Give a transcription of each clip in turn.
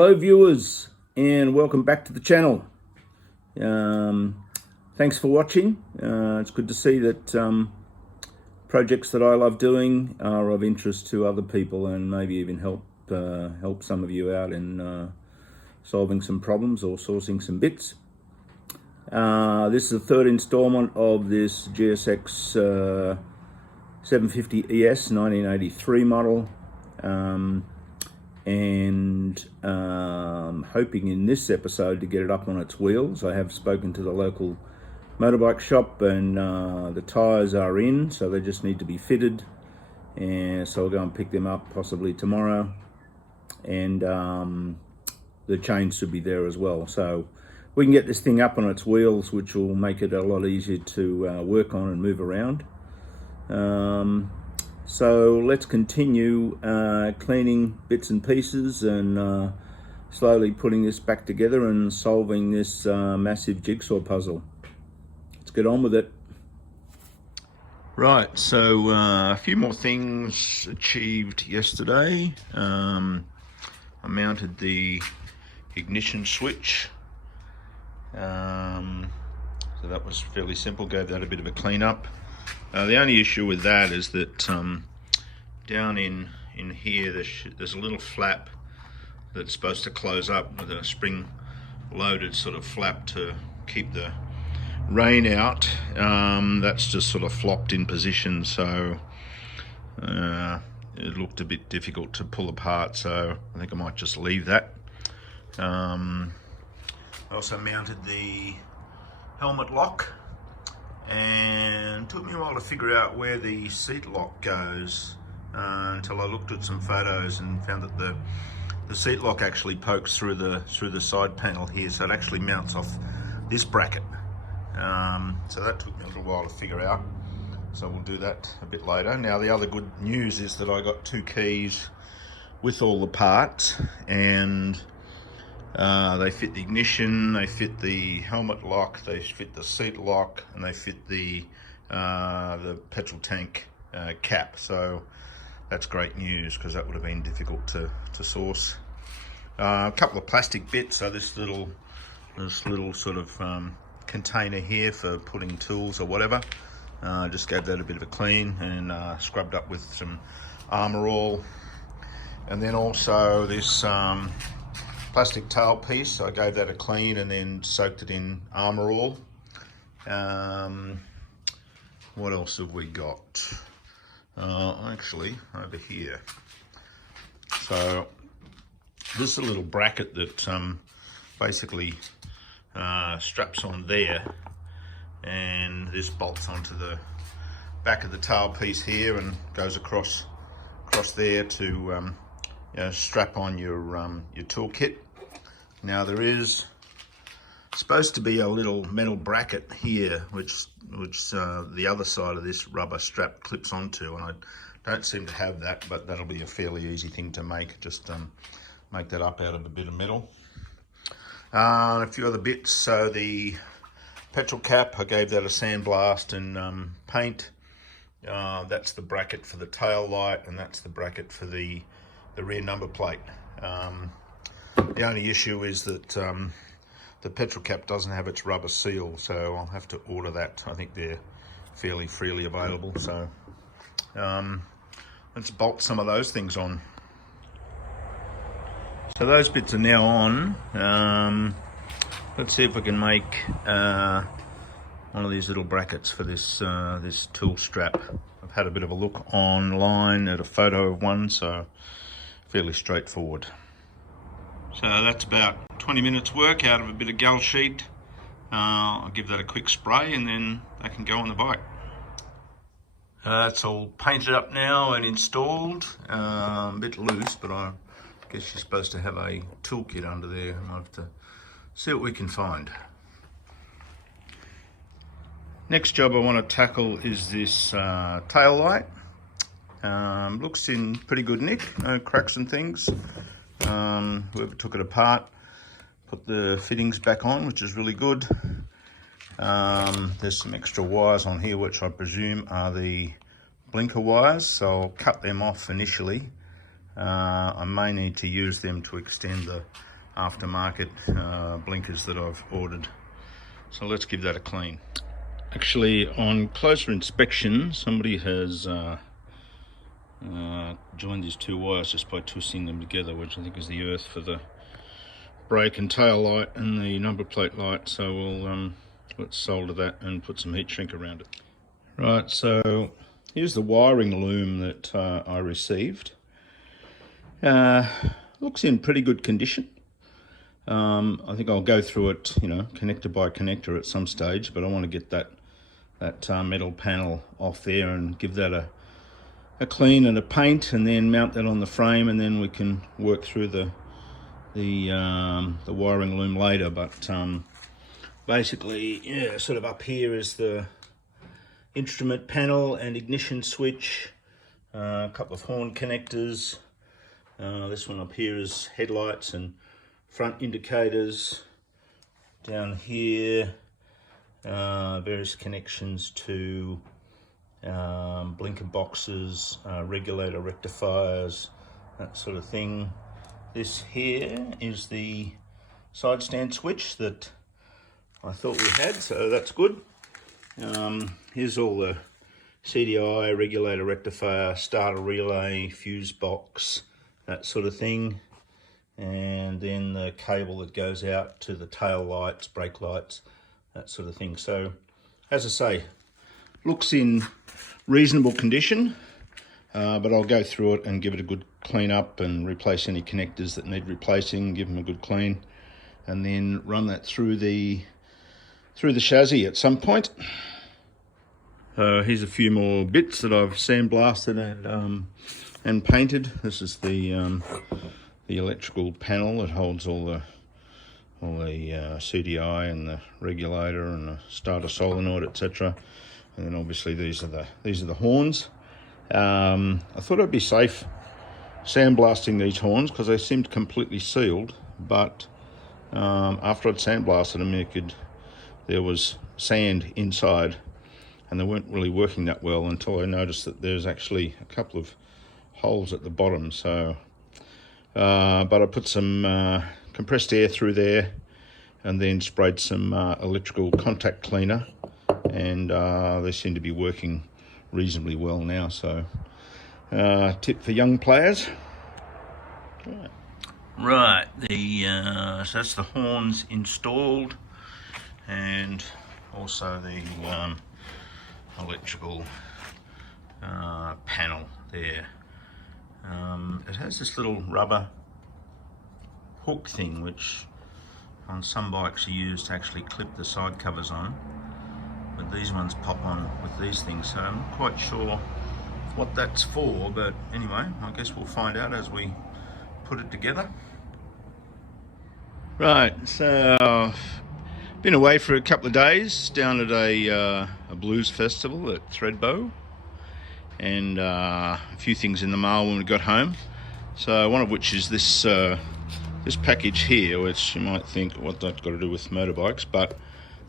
Hello viewers, and welcome back to the channel. Thanks for watching. It's good to see that projects that I love doing are of interest to other people, and maybe even help some of you out in solving some problems or sourcing some bits. This is the third installment of this GSX 750 ES 1983 model. Hoping in this episode to get it up on its wheels. I have spoken to the local motorbike shop, and the tyres are in, so they just need to be fitted, and so I'll go and pick them up possibly tomorrow, and the chains should be there as well, so we can get this thing up on its wheels, which will make it a lot easier to work on and move around. So let's continue cleaning bits and pieces and slowly putting this back together and solving this massive jigsaw puzzle. Let's get on with it. Right, so a few more things achieved yesterday. I mounted the ignition switch. So that was fairly simple, gave that a bit of a clean up. The only issue with that is that down in here there's a little flap that's supposed to close up with a spring loaded sort of flap to keep the rain out. That's just sort of flopped in position, so it looked a bit difficult to pull apart, so I think I might just leave that. I also mounted the helmet lock, and it took me a while to figure out where the seat lock goes until I looked at some photos and found that the seat lock actually pokes through the side panel here, so it actually mounts off this bracket. So that took me a little while to figure out, so we'll do that a bit later. Now the other good news is that I got two keys with all the parts, and they fit the ignition, they fit the helmet lock, they fit the seat lock, and they fit the petrol tank cap. So that's great news, because that would have been difficult to source. A couple of plastic bits. So this little sort of container here for putting tools or whatever. Just gave that a bit of a clean and scrubbed up with some Armour All, and then also this plastic tail piece. I gave that a clean and then soaked it in Armour All. What else have we got? Actually, over here. So this is a little bracket that basically straps on there, and this bolts onto the back of the tail piece here and goes across there to strap on your toolkit. Now there is supposed to be a little metal bracket here which the other side of this rubber strap clips onto, and I don't seem to have that, but that'll be a fairly easy thing to make. Just make that up out of a bit of metal. And a few other bits. So the petrol cap, I gave that a sandblast and paint. That's the bracket for the tail light, and that's the bracket for the rear number plate. The only issue is that the petrol cap doesn't have its rubber seal, so I'll have to order that. I think they're fairly freely available, so let's bolt some of those things on. So those bits are now on. Let's see if we can make one of these little brackets for this this tool strap. I've had a bit of a look online at a photo of one, so fairly straightforward. So that's about 20 minutes work out of a bit of gal sheet. I'll give that a quick spray and then they can go on the bike. It's all painted up now and installed. A bit loose, but I guess you're supposed to have a toolkit under there. I'll have to see what we can find. Next job I want to tackle is this tail light. Looks in pretty good nick, no cracks and things. Whoever took it apart put the fittings back on, which is really good. There's some extra wires on here which I presume are the blinker wires, so I'll cut them off initially I may need to use them to extend the aftermarket blinkers that I've ordered. So let's give that a clean. Actually, on closer inspection, somebody has joined these two wires just by twisting them together, which I think is the earth for the brake and tail light and the number plate light. So we'll let's solder that and put some heat shrink around it. Right, so here's the wiring loom that I received. Looks in pretty good condition. I think I'll go through it, connector by connector at some stage, but I want to get that metal panel off there and give that a clean and a paint, and then mount that on the frame, and then we can work through the wiring loom later. But basically, yeah, sort of up here is the instrument panel and ignition switch, a couple of horn connectors. This one up here is headlights and front indicators. Down here, various connections to blinker boxes, regulator rectifiers, that sort of thing. This here is the side stand switch that I thought we had, so that's good. Here's all the CDI, regulator rectifier, starter relay, fuse box, that sort of thing. And then the cable that goes out to the tail lights, brake lights, that sort of thing. So, as I say, looks in reasonable condition, but I'll go through it and give it a good clean up and replace any connectors that need replacing, give them a good clean, and then run that through the chassis at some point. Here's a few more bits that I've sandblasted and painted. This is the electrical panel that holds all the CDI and the regulator and the starter solenoid, etc. And then obviously these are the horns. I thought I'd be safe sandblasting these horns because they seemed completely sealed, but after I'd sandblasted them, there was sand inside, and they weren't really working that well until I noticed that there's actually a couple of holes at the bottom. So, but I put some compressed air through there, and then sprayed some electrical contact cleaner, and they seem to be working reasonably well now. So, tip for young players. Right, so that's the horns installed, and also the electrical panel there. It has this little rubber hook thing, which on some bikes are used to actually clip the side covers on, but these ones pop on with these things, so I'm not quite sure what that's for, but anyway, I guess we'll find out as we put it together. Right, so I've been away for a couple of days down at a blues festival at Thredbo, and a few things in the mail when we got home. So one of which is this this package here, which you might think what that's got to do with motorbikes, but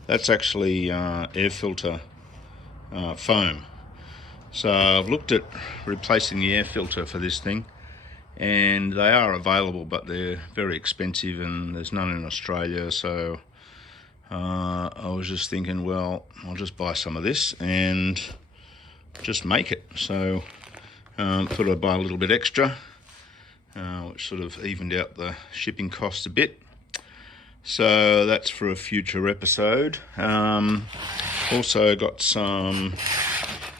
that's actually air filter foam. So I've looked at replacing the air filter for this thing, and they are available, but they're very expensive, and there's none in Australia. So I was just thinking, well, I'll just buy some of this and just make it. So thought I'd buy a little bit extra, which sort of evened out the shipping costs a bit. So that's for a future episode. Also got some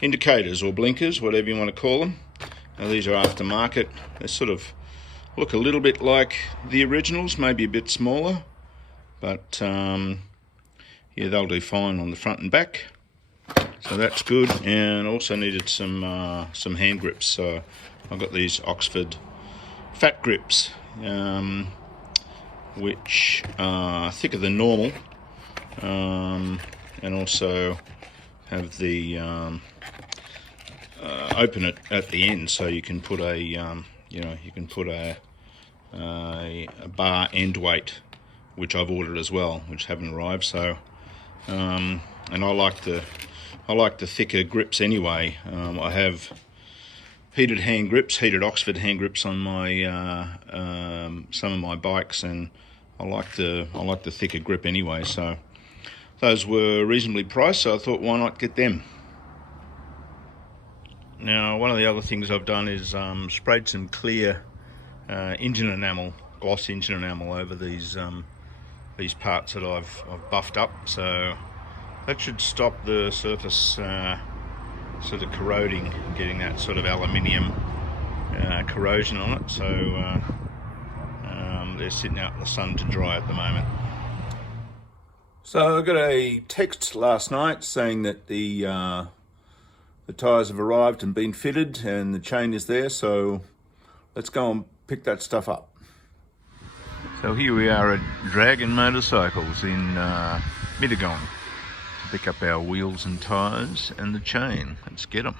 indicators or blinkers, whatever you want to call them. Now these are aftermarket. They sort of look a little bit like the originals, maybe a bit smaller, but yeah, they'll do fine on the front and back. So that's good. And also needed some hand grips. So I've got these Oxford fat grips, which are thicker than normal, and also have the open it at the end, so you can put a you can put a bar end weight, which I've ordered as well, which haven't arrived. So and I like the thicker grips anyway. I have heated hand grips, heated Oxford hand grips on my some of my bikes, and I like the thicker grip anyway. So those were reasonably priced, so I thought, why not get them? Now, one of the other things I've done is sprayed some clear engine enamel, gloss engine enamel over these parts that I've buffed up. So that should stop the surface sort of corroding, getting that sort of aluminium corrosion on it. So they're sitting out in the sun to dry at the moment. So I got a text last night saying that the tyres have arrived and been fitted and the chain is there, so let's go and pick that stuff up. So here we are at Dragon Motorcycles in Mittagong to pick up our wheels and tyres and the chain. Let's get them.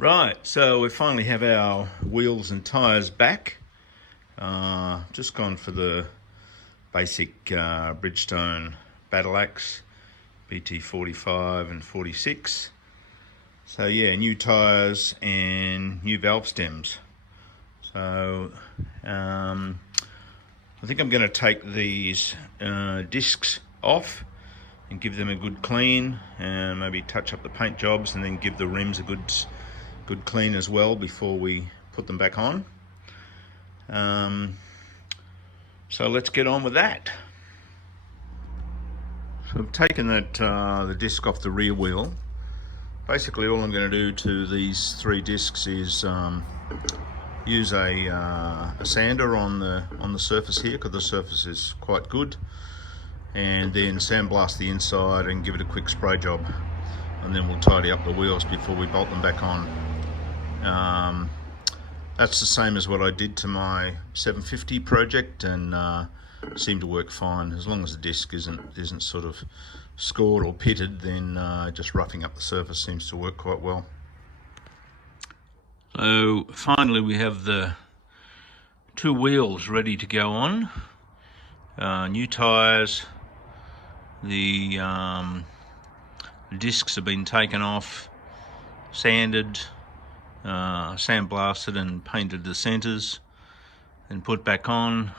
Right, so we finally have our wheels and tyres back. Just gone for the basic Bridgestone Battle Axe, BT 45 and 46. So yeah, new tyres and new valve stems. So I think I'm going to take these discs off and give them a good clean, and maybe touch up the paint jobs, and then give the rims a good clean as well before we put them back on. So let's get on with that. So I've taken that the disc off the rear wheel. Basically all I'm going to do to these three discs is use a sander on the surface here, because the surface is quite good, and then sandblast the inside and give it a quick spray job, and then we'll tidy up the wheels before we bolt them back on. That's the same as what I did to my 750 project, and seemed to work fine. As long as the disc isn't sort of scored or pitted, then just roughing up the surface seems to work quite well. So finally we have the two wheels ready to go on. New tyres. The discs have been taken off, sanded, sandblasted and painted the centres, and put back on,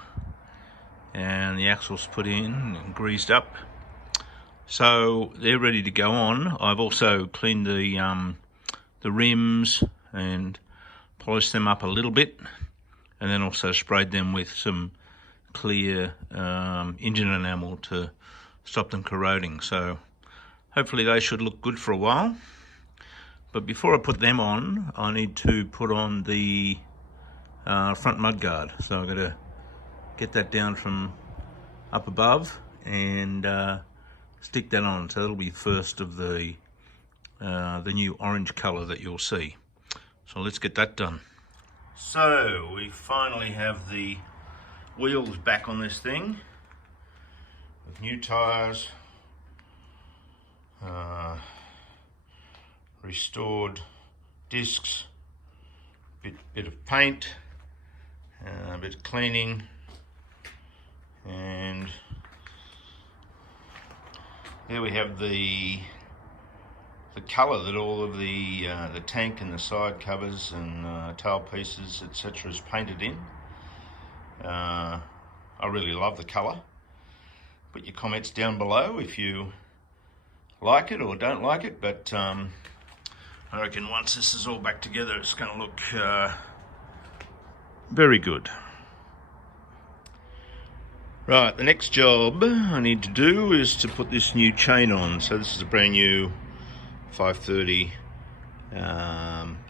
and the axles put in and greased up. So they're ready to go on. I've also cleaned the rims and polished them up a little bit, and then also sprayed them with some clear engine enamel to stop them corroding. So hopefully they should look good for a while. But before I put them on, I need to put on the front mudguard. So I'm going to get that down from up above and stick that on. So that'll be first of the new orange colour that you'll see. So let's get that done. So we finally have the wheels back on this thing with new tyres, restored discs, bit of paint, a bit of cleaning, and there we have the colour that all of the tank and the side covers and tail pieces, etc. is painted in. I really love the colour. Put your comments down below if you like it or don't like it, but I reckon once this is all back together, it's going to look very good. Right, the next job I need to do is to put this new chain on. So this is a brand new 530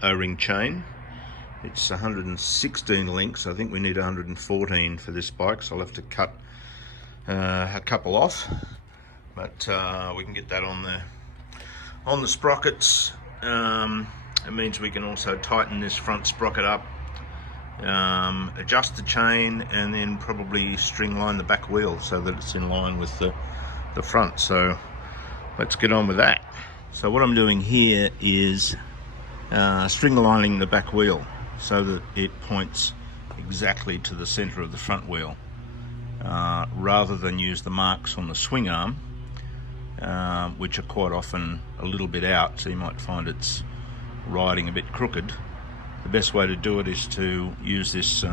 O-ring chain. It's 116 links. I think we need 114 for this bike, so I'll have to cut a couple off, but we can get that on the sprockets. It means we can also tighten this front sprocket up, adjust the chain, and then probably string line the back wheel so that it's in line with the front. So let's get on with that. So what I'm doing here is string aligning the back wheel so that it points exactly to the center of the front wheel, rather than use the marks on the swing arm, which are quite often a little bit out, so you might find it's riding a bit crooked. The best way to do it is to use this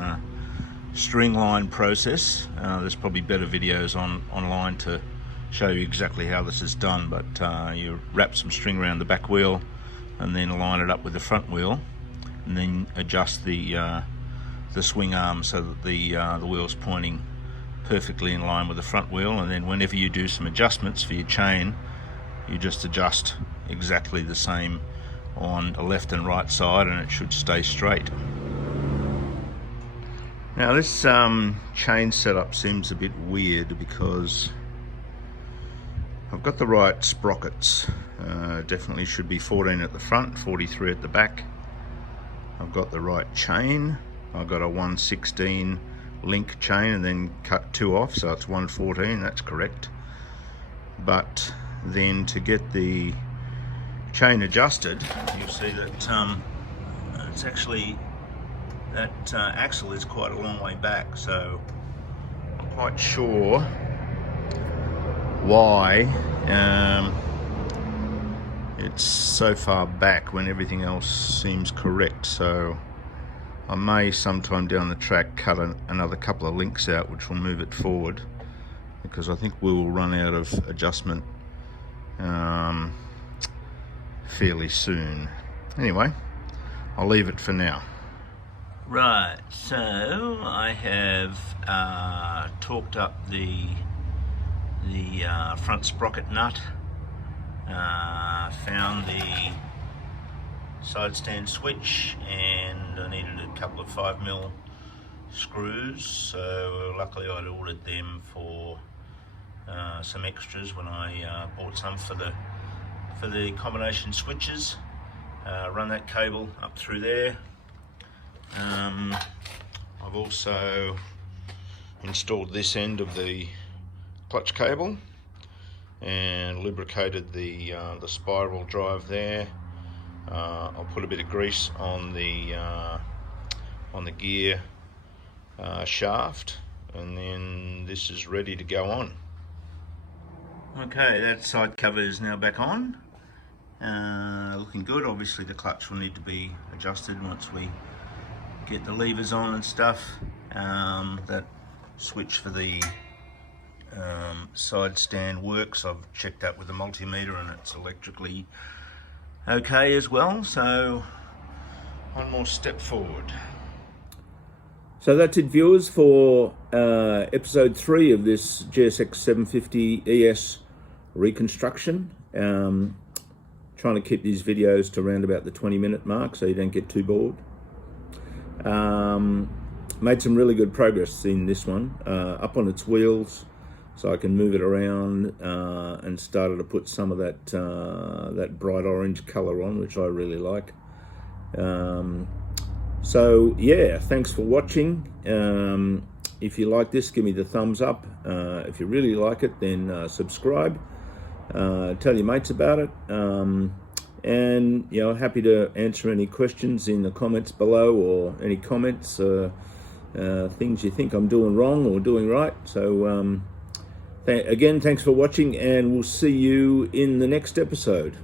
string line process. There's probably better videos online to show you exactly how this is done, but you wrap some string around the back wheel and then line it up with the front wheel, and then adjust the swing arm so that the wheel's pointing perfectly in line with the front wheel. And then whenever you do some adjustments for your chain, you just adjust exactly the same on the left and right side, and it should stay straight. Now this chain setup seems a bit weird because I've got the right sprockets. Definitely should be 14 at the front, 43 at the back. I've got the right chain. I've got a 116 link chain and then cut 2 off, so it's 114, that's correct. But then to get the chain adjusted, you'll see that it's actually, that axle is quite a long way back, so I'm not quite sure why it's so far back when everything else seems correct. So I may sometime down the track cut another couple of links out which will move it forward, because I think we will run out of adjustment fairly soon. Anyway, I'll leave it for now. Right, so I have torqued up the front sprocket nut, found the side stand switch, and I needed a couple of 5mm screws, so luckily I'd ordered them for some extras when I bought some for the combination switches. Run that cable up through there. I've also installed this end of the clutch cable and lubricated the spiral drive there. I'll put a bit of grease on the gear shaft, and then this is ready to go on. Okay, that side cover is now back on. Looking good. Obviously the clutch will need to be adjusted once we get the levers on and stuff. That switch for the side stand works. I've checked that with the multimeter and it's electrically okay as well. So one more step forward. So that's it, viewers, for episode 3 of this GSX 750 ES reconstruction. Trying to keep these videos to around about the 20-minute mark so you don't get too bored. Made some really good progress in this one, up on its wheels, so I can move it around, and started to put some of that that bright orange color on, which I really like. So yeah, thanks for watching. If you like this, give me the thumbs up. If you really like it, then subscribe. Tell your mates about it. And you know, happy to answer any questions in the comments below, or any comments, things you think I'm doing wrong or doing right. So again, thanks for watching, and we'll see you in the next episode.